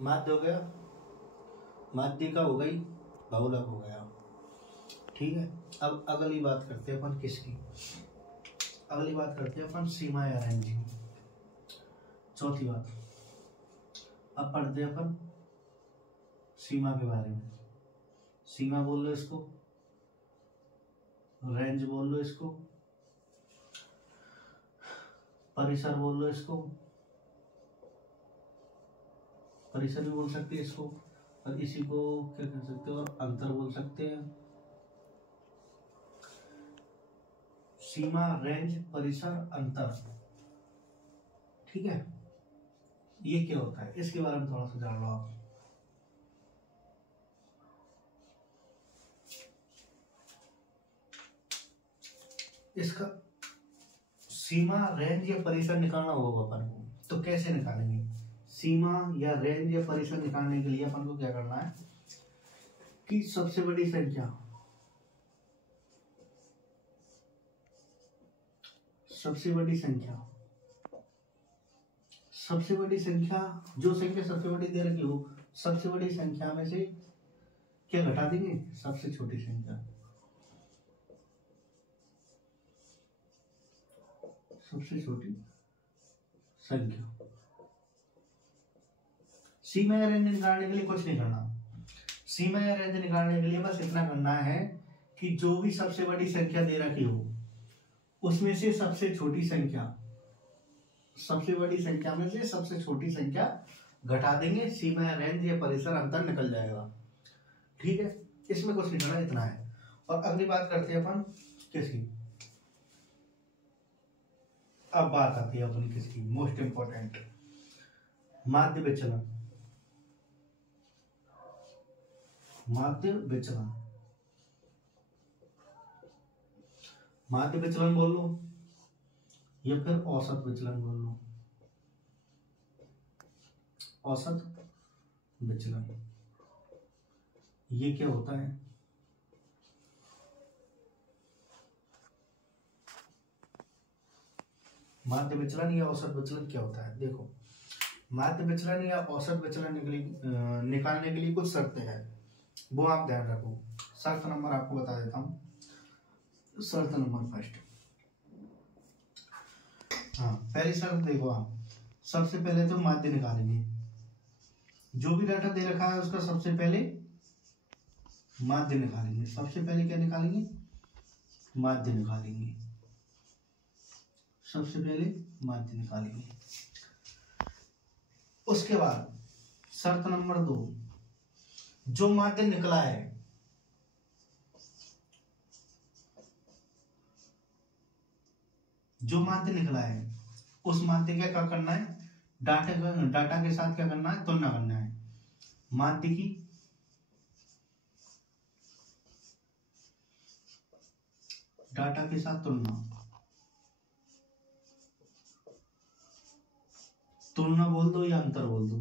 माध्य हो गया, माध्य का हो गई, बहुलक हो गया। ठीक है, अब अगली बात करते हैं अपन किसकी, अगली बात करते हैं अपन सीमा या रेंज की। चौथी बात, अब पढ़ते हैं अपन सीमा के बारे में। सीमा बोल लो इसको, रेंज बोल लो इसको, परिसर बोल लो इसको, परिसर भी बोल सकते हैं इसको, और इसी को क्या कह सकते हो, और अंतर बोल सकते हैं। सीमा, रेंज, परिसर, अंतर। ठीक है, ये क्या होता है इसके बारे में थोड़ा सा जान लो आप। इसका सीमा, रेंज या परिसर निकालना होगा अपन को, तो कैसे निकालेंगे? सीमा या रेंज या परिसर निकालने के लिए अपन को क्या करना है कि सबसे बड़ी संख्या, सबसे बड़ी संख्या, सबसे बड़ी संख्या, जो संख्या सबसे बड़ी दे रखी हो, सबसे बड़ी संख्या में से क्या घटा देंगे? सबसे छोटी संख्या, सबसे छोटी संख्या। सीमा या रेंज निकालने के लिए कुछ नहीं करना। सीमा या रेंज निकालने के लिए बस इतना करना है कि जो भी सबसे बड़ी संख्या दे रखी हो उसमें से सबसे छोटी संख्या, सबसे बड़ी संख्या में से सबसे छोटी संख्या घटा देंगे, सीमा या रेंज या परिसर अंतर निकल जाएगा। ठीक है, इसमें कुछ नहीं करना, इतना है। और अगली बात करते हैं अपन किसकी, अब बात आती है अपन किसकी, मोस्ट इंपॉर्टेंट, माध्य विचलन। माध्य विचलन, माध्य विचलन बोल लो या फिर औसत विचलन बोल लो। औसत विचलन ये क्या होता है? माध्य विचलन या औसत विचलन क्या होता है? देखो, माध्य विचलन या औसत विचलन निकालने के लिए कुछ शर्तें हैं, वो आप ध्यान रखो। शर्त नंबर आपको बता देता हूं। शर्त नंबर फर्स्ट, हाँ पहली शर्त देखो आप, सबसे पहले तो माध्य निकालेंगे। जो भी डाटा दे रखा है उसका सबसे पहले माध्य निकालेंगे। सबसे पहले क्या निकालेंगे? माध्य निकालेंगे। सबसे पहले माध्य निकालेंगे। उसके बाद शर्त नंबर 2, जो माध्य निकला है उस माध्य का क्या करना है? डाटा के साथ क्या करना है? तुलना करना है। माध्य की डाटा के साथ तुलना बोल दो या अंतर बोल दो,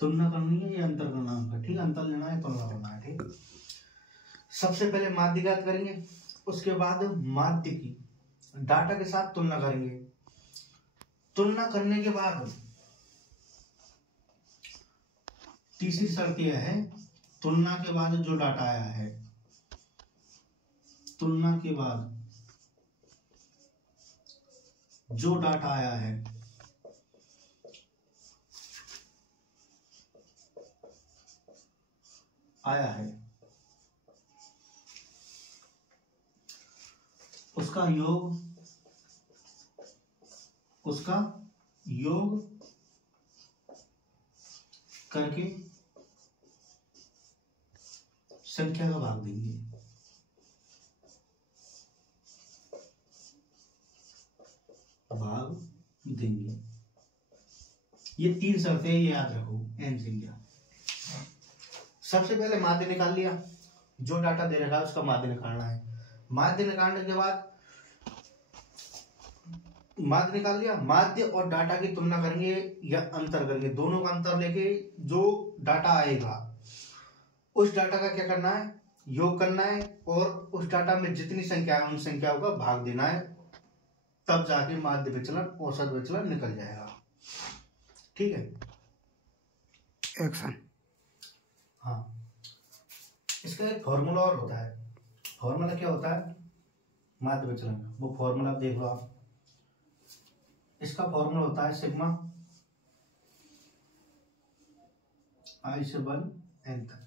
तुलना करनी है या अंतर करना है? ठीक, अंतर लेना है, तुलना करना है। ठीक, सबसे पहले माध्य ज्ञात करेंगे, उसके बाद माध्य की डाटा के साथ तुलना करेंगे। तुलना करने के बाद तीसरी शर्त यह है, तुलना के बाद जो डाटा आया है, तुलना के बाद जो डाटा आया है उसका योग करके संख्या का भाग देंगे। ये 3 शर्तें याद रखो, एन संख्या। सबसे पहले माध्य निकाल लिया, जो डाटा दे रखा है उसका माध्य निकालना है। माध्य निकालने के बाद माध्य निकाल लिया, माध्य और डाटा की तुलना करेंगे या अंतर करेंगे, दोनों का अंतर लेके जो डाटा आएगा उस डाटा का क्या करना है? योग करना है, और उस डाटा में जितनी संख्या है उन संख्याओं का भाग देना है, तब जाके माध्य विचलन औसत विचलन निकल जाएगा। ठीक है, एक्शन। हाँ, इसका एक फॉर्मूला और होता है। फॉर्मूला क्या होता है? माध्य विचलन का। वो फॉर्मूला देख लो आप। इसका फॉर्मूला होता है सिग्मा आई से 1 n तक।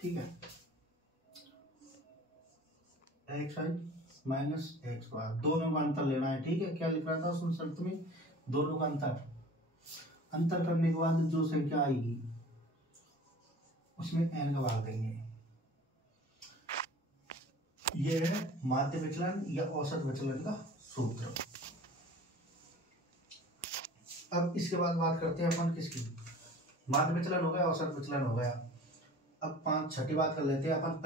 ठीक है, एक्स आई माइनस एक्स बार, दोनों का अंतर लेना है। ठीक है, क्या लिख रहा था उस शर्त में? दोनों का अंतर करने के बाद जो संख्या आएगी उसमें n का भाग देंगे। ये है माध्य विचलन या औसत विचलन का सूत्र। अब इसके बाद बात करते हैं अपन किसकी? माध्य विचलन हो गया, औसत विचलन हो गया। अब छठी बात कर लेते हैं अपन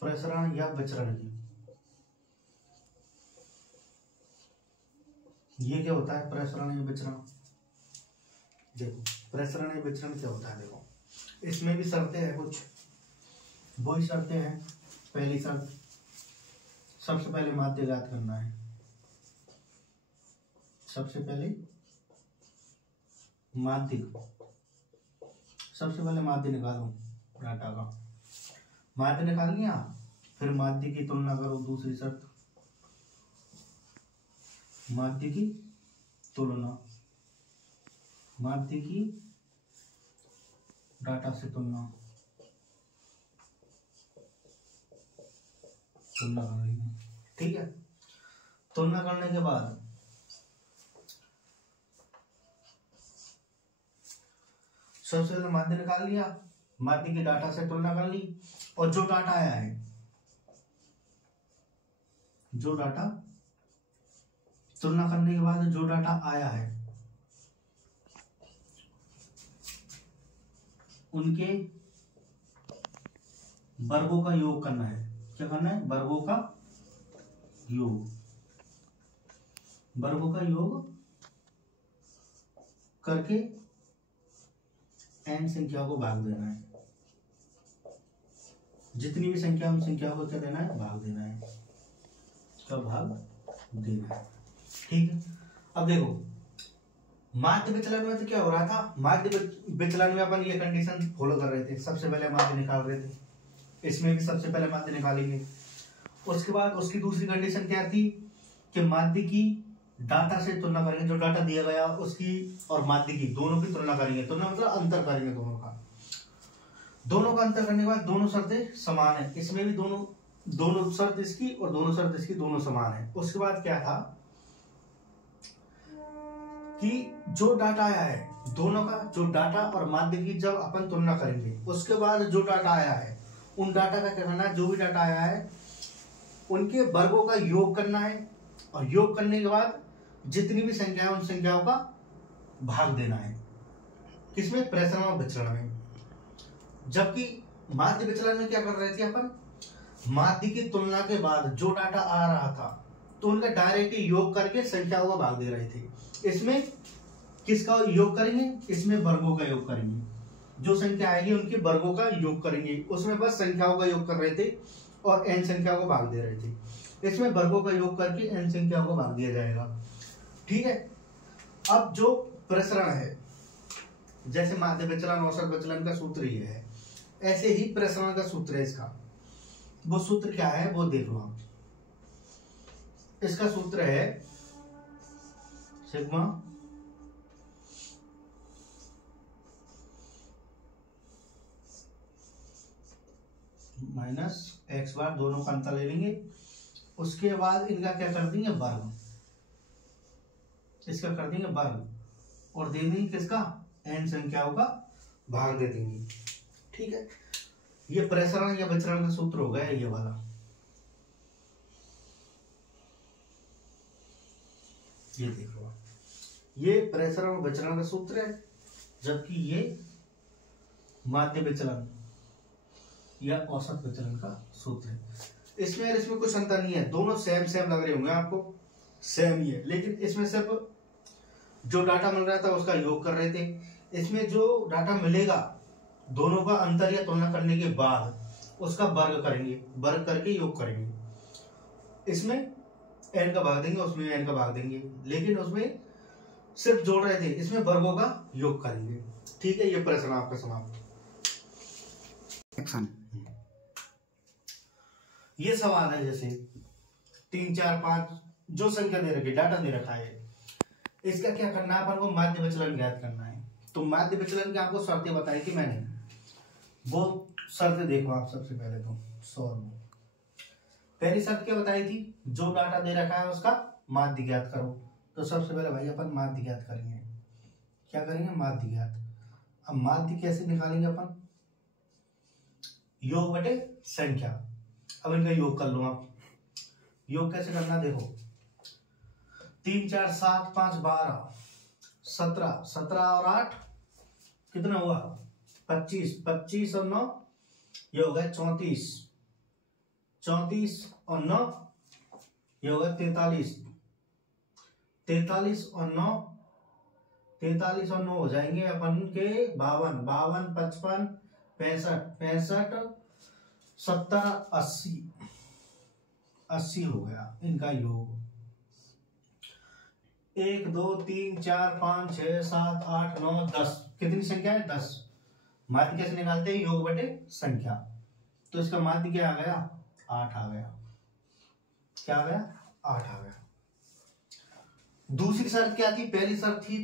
प्रसरण या विचरण की। ये क्या होता है प्रसरण या विचरण? देखो, प्रसरण या विचरण क्या होता है? देखो, इसमें भी शर्तें हैं कुछ, वही शर्तें हैं। पहली शर्त, सबसे पहले माध्य ज्ञात करना है। सबसे पहले माध्य निकालो डाटा का। माध्य निकाल लिया, फिर माध्य की तुलना करो। दूसरी शर्त, माध्य की तुलना, माध्य की डाटा से तुलना करनी है। ठीक है, तुलना करने के बाद सबसे पहले माध्य निकाल लिया, माध्य की डाटा से तुलना कर ली, और जो डाटा आया है, जो डाटा तुलना करने के बाद जो डाटा आया है उनके वर्गों का योग करना है। क्या करना है? वर्गों का योग करके n संख्या को भाग देना है। जितनी भी संख्या, उन संख्याओं को क्या देना है? भाग देना है। क्या भाग देना है? ठीक है, अब देखो माध्य विचलन में तो क्या हो रहा था? माध्य विचलन में अपन ये कंडीशन फॉलो कर रहे थे। सबसे पहले माध्य निकाल रहे थे, इसमें भी सबसे पहले माध्य निकालेंगे। उसके बाद उसकी दूसरी कंडीशन क्या थी कि माध्य की डाटा से तुलना करेंगे, जो डाटा दिया गया उसकी और माध्य की दोनों की तुलना करेंगे। तुलना मतलब अंतर करेंगे दोनों का अंतर करने के बाद दोनों शर्तें समान है। इसमें भी दोनों शर्त इसकी और दोनों शर्त इसकी, दोनों समान है। उसके बाद क्या था कि जो डाटा आया है दोनों का, जो डाटा और माध्य की जब अपन तुलना करेंगे, उसके बाद जो डाटा आया है उन डाटा का क्या करना है? जो भी डाटा आया है उनके वर्गों का योग करना है, और योग करने के बाद जितनी भी संख्या है उन संख्याओं का भाग देना है। किसमें? प्रसरण और विचरण में। जबकि माध्य विचलन में क्या कर रहे थे अपन? माध्य की तुलना के बाद जो डाटा आ रहा था तो उनका डायरेक्ट योग करके संख्याओं का भाग दे रहे थे। इसमें किसका योग करेंगे? इसमें वर्गों का योग करेंगे। जो संख्या आएगी उनके वर्गों का योग करेंगे। उसमें बस संख्याओं का योग कर रहे थे और n संख्याओं को भाग दे रहे थे। इसमें वर्गों का योग करके n संख्याओं को भाग दिया जाएगा। ठीक है, अब जो प्रसरण है, जैसे माध्य विचलन औसत विचलन का सूत्र ये है, ऐसे ही प्रसरण का सूत्र है इसका। वो सूत्र क्या है वो देख लो आप। इसका सूत्र है सिग्मा माइनस एक्स बार, दोनों का अंतर ले लेंगे। उसके बाद इनका क्या कर देंगे? वर्ग। इसका कर देंगे वर्ग और दे देंगे किसका? n संख्याओं का भाग दे देंगे। ठीक है, ये प्रसरण या विचरण का सूत्र हो गया ये वाला। ये देख लो, ये प्रसरण और विचरण का सूत्र है, जबकि ये माध्य विचलन या औसत विचलन का सूत्र है। इसमें कुछ अंतर नहीं है, दोनों सेम लग रहे होंगे आपको, सेम ही है। लेकिन इसमें सिर्फ जो डाटा मिल रहा था उसका योग कर रहे थे, इसमें जो डाटा मिलेगा दोनों का अंतर या तुलना करने के बाद उसका वर्ग करेंगे, वर्ग करके योग करेंगे। इसमें n का भाग देंगे, उसमें n का भाग देंगे, लेकिन उसमें सिर्फ जोड़ रहे थे, इसमें वर्गों का योग करेंगे। ठीक है, ये प्रश्न आपका समाप्त। एक्शन। ये सवाल है जैसे 3 4 5 जो संख्या दे रखी, डाटा दे रखा है, इसका क्या करना है, अपन को माध्य विचलन ज्ञात करना है। तो माध्य विचलन की आपको शर्तें बताई कि मैंने, वो शर्तें देखो आप। सबसे पहले तो सॉल्व, पहली शर्त क्या बताई थी, जो डाटा दे रखा है उसका माध्य ज्ञात करो। तो सबसे पहले भाई अपन माध्य ज्ञात करेंगे। क्या करेंगे, माध्य ज्ञात। अब माध्य कैसे निकालेंगे अपन, योग बटे संख्या। अब इनका योग कर लो आप। योग कैसे करना, देखो 3 4 7 5 12 17, 17 और 8 कितना हुआ, 25, 25 और 9 ये हो गया 34, 34 और 9 ये हो गया 43, 43 और 9, 43 और 9 हो जाएंगे अपन के 52, 52 55 65 65 70 80, 80 हो गया इनका योग। 1 2 3 4 5 6 7 8 9 10 कितनी संख्या है, 10। माध्य कैसे निकालते हैं, योग बटे संख्या। तो इसका माध्य क्या आ गया, 8 आ गया। क्या आ गया, 8 आ गया। दूसरी शर्त क्या थी, पहली शर्त थी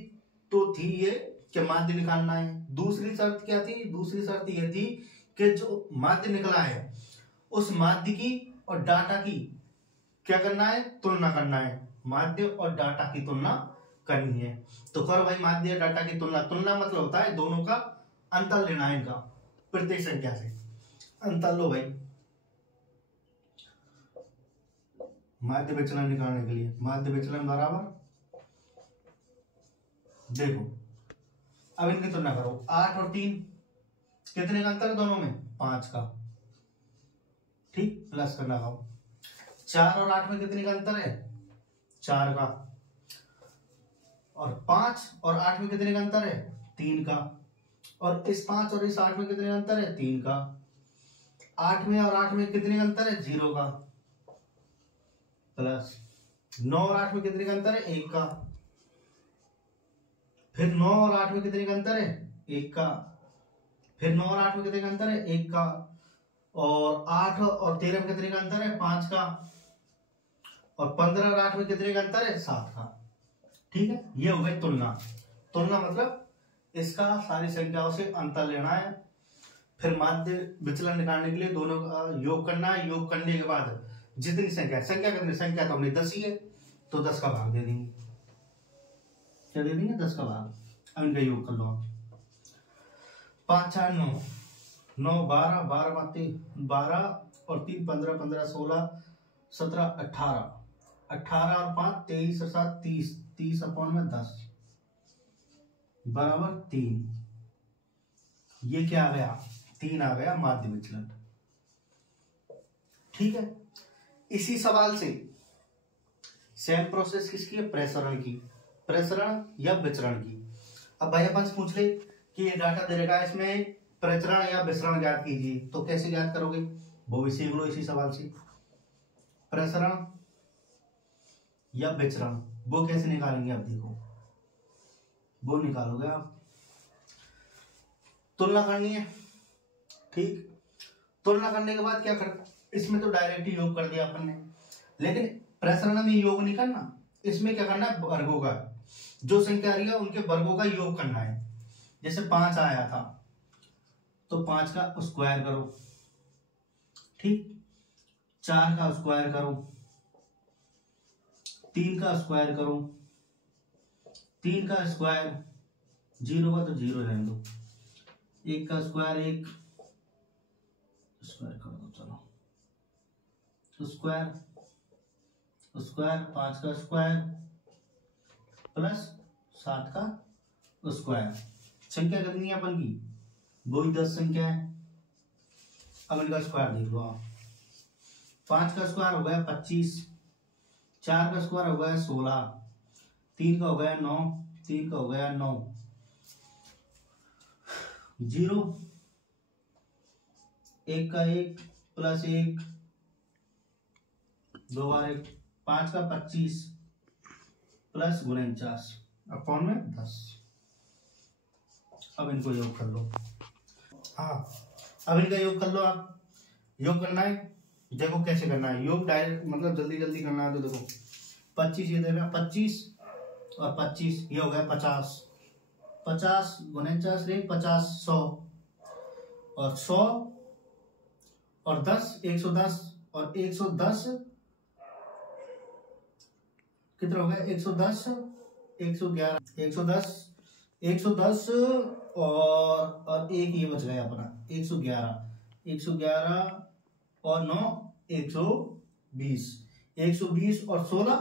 तो थी ये कि माध्य निकालना है। दूसरी शर्त क्या थी, दूसरी शर्त ये थी कि जो माध्य निकला है उस माध्य की और डाटा की क्या करना है, तुलना करना है। माध्य और डाटा की तुलना करनी है। तो करो भाई माध्य और डाटा की तुलना। तुलना मतलब होता है दोनों का अंतर लेना है, इनका प्रत्येक संख्या से अंतर लो भाई। माध्य विचलन निकालने के लिए माध्य विचलन बराबर, देखो अब इनकी तुलना करो। 8 और 3 कितने का अंतर है दोनों में, 5 का। ठीक, प्लस करना हो। 4 और 8 में कितने का अंतर है, 4 का। और 5 और 8 में कितने का अंतर है, 3 का। और इस 5 और इस 8 में कितने का अंतर है, 3 का। 8 में और 8 में कितने का अंतर है, 0 का। प्लस 9 और 8 में कितने का अंतर है, 1 का। फिर 9 और 8 में कितने का अंतर है, 1 का। फिर 9 और 8 में कितने का अंतर है, 1 का। और 8 और 13 में कितने का अंतर है, 5 का। और 15 और 8 में कितने का अंतर है, 7 का। ठीक है, ये हो गई तुलना। तुलना मतलब इसका सारी संख्याओं से अंतर लेना है। फिर माध्य विचलन निकालने के लिए दोनों का योग करना है। योग करने के बाद जितनी संख्या कितनी, संख्या तो हमने 10 ही है, तो 10 का भाग दे देंगे। क्या दे देंगे, 10 का भाग। अब इनका योग कर लो आप। 5 4 9 9 12 12 और 3 15 15 16 17 18 18 और 5 23 और 7 30 30 अपॉन में 10 बराबर 3। ये क्या आ गया, 3 आ गया माध्य विचलन। ठीक है, इसी सवाल से सेम प्रोसेस किसकी है, प्रसरण की, प्रसरण या विचरण की। अब भाई अपन से पूछ ले कि ये डाटा दे रखा है, इसमें प्रचरण या विचरण ज्ञात कीजिए, तो कैसे ज्ञात करोगे, वो भी सीख लो इसी सवाल से। प्रसरण या विचरण वो कैसे निकालेंगे, अब देखो वो निकालोगे आप। तुलना करनी है। ठीक, तुलना करने के बाद क्या कर, इसमें तो डायरेक्ट ही योग कर दिया अपन ने, लेकिन प्रसरण में योग नहीं करना। इसमें क्या करना है, वर्गों का, जो संख्या आ रही है उनके वर्गों का योग करना है। जैसे 5 आया था तो 5 का स्क्वायर करो। ठीक, 4 का स्क्वायर करो, 3 का स्क्वायर करो, 3 का स्क्वायर 0 का तो 0 रहने दो, 1 का स्क्वायर 1 स्क्वायर कर दो। चलो स्क्वायर स्क्वायर 5 का स्क्वायर प्लस 7 का स्क्वायर। संख्या कितनी है अपन की, वही 10 संख्या है। अब इनका स्क्वायर देख लो आप। 5 का स्क्वायर हो गया 25, 4 का स्क्वायर हो गया 16, 3 का हो गया 9, 3 का हो गया 9, 0, 1 का 1 प्लस 1 2 बार 1 5 का 25 प्लस 49 अपॉन में 10। अब इनको योग कर लो। हाँ, अब इनका योग कर लो। आप योग करना है, देखो कैसे करना है योग, डायरेक्ट मतलब जल्दी जल्दी करना है। तो देखो 25 ये दे रहा 25 और 25 ये हो गया 50, 50 49 रे 50 100 और 100 और 10 110 और 110 कितना हो गया 110 111 110 और एक ये बच गया अपना 111 और 9 120 120 और 16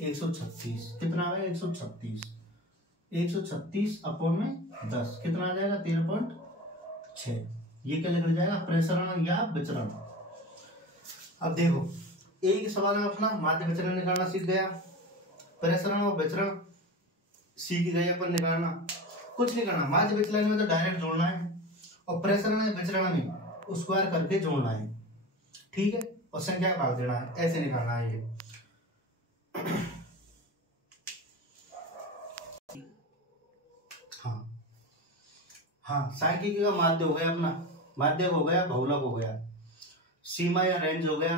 136 कितना आ गया 136 अपॉन में 10 कितना आ जाएगा 13.6। ये क्या लिखा जाएगा प्रसरण या विचरण। अब देखो एक सवाल में अपना माध्य विचरण निकालना सीख गया, प्रसरण और विचरण सीख गए अपन निकालना। कुछ नहीं करना, माध्य विचलन में तो डायरेक्ट जोड़ना है और प्रसरण या विचरण में स्क्वायर करके जोड़ना है, ठीक है, और संख्या भाग देना है, ऐसे निकालना है ये। हाँ सांख्यिकी का माध्य हो गया अपना, माध्यक हो गया, बहुलक हो गया, सीमा या रेंज हो गया,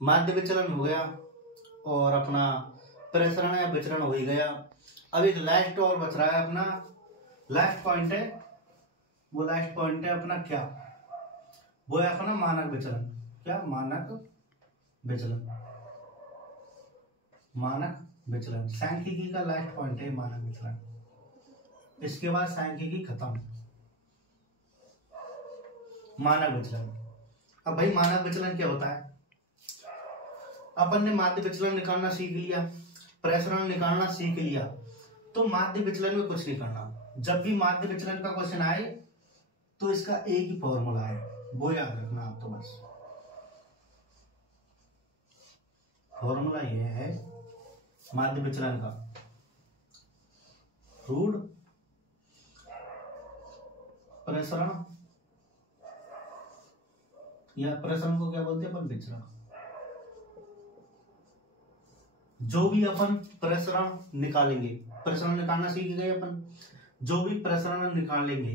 माध्य विचलन हो गया और अपना प्रसरण या विचरण हो ही गया। अब एक लास्ट और बच रहा है अपना, लास्ट पॉइंट है, वो लास्ट पॉइंट है अपना क्या, वो है अपना मानक विचलन। क्या मानक विचलन, मानक विचलन सांख्यिकी का लास्ट पॉइंट है मानक विचलन। इसके बाद सांख्यिकी खत्म, मानक विचलन। अब भाई मानक विचलन क्या होता है, अपन ने माध्य विचलन निकालना सीख लिया, प्रसरण निकालना सीख लिया, तो माध्य विचलन में कुछ नहीं करना। जब भी माध्य विचलन का क्वेश्चन आए तो इसका एक ही फॉर्मूला है, वो याद रखना आप। तो बस फॉर्मूला ये है माध्य विचलन का, रूट प्रसरण या प्रसरण को क्या बोलते हैं अपन विचरण। जो भी अपन प्रसरण निकालेंगे, प्रसरण निकालना सीख गए अपन, जो भी प्रसरण निकालेंगे,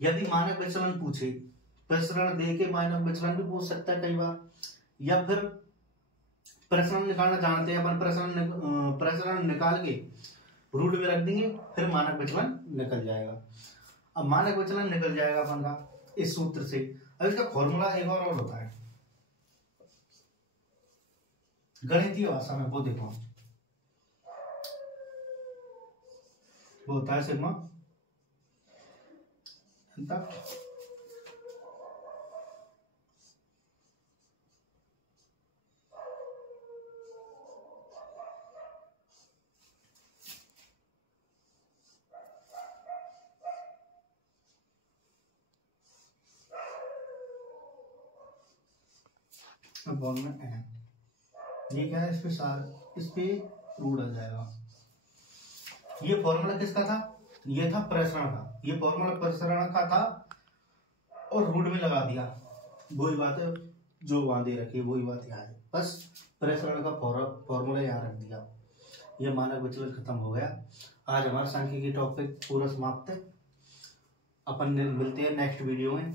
यदि मानक विचलन पूछे, प्रसरण दे के मानक विचलन भी पूछ सकता है कई बार, या फिर प्रसरण निकालना जानते हैं अपन, प्रसरण निकाल के रूट में रख देंगे, फिर मानक विचलन निकल जाएगा। अब मानक विचलन निकल जाएगा अपन का इस सूत्र से। अब इसका फॉर्मूला एक और होता है गणितीय भाषा में, वो देखो, वो होता है सिग्मा बॉल में एन, ये क्या है, इस पे रूट आ जाएगा। ये फॉर्मूला किसका था, ये था प्रसरण का, ये फॉर्मूला प्रसरण का था और रूट में लगा दिया, वही बात है जो वहां दे रखी है, वही बात यहाँ है, बस प्रसरण का फॉर्मूला यहाँ रख दिया। ये मानक विचलन खत्म हो गया। आज हमारा सांख्यिकी टॉपिक पूरा समाप्त है। अपन मिलते हैं नेक्स्ट वीडियो में।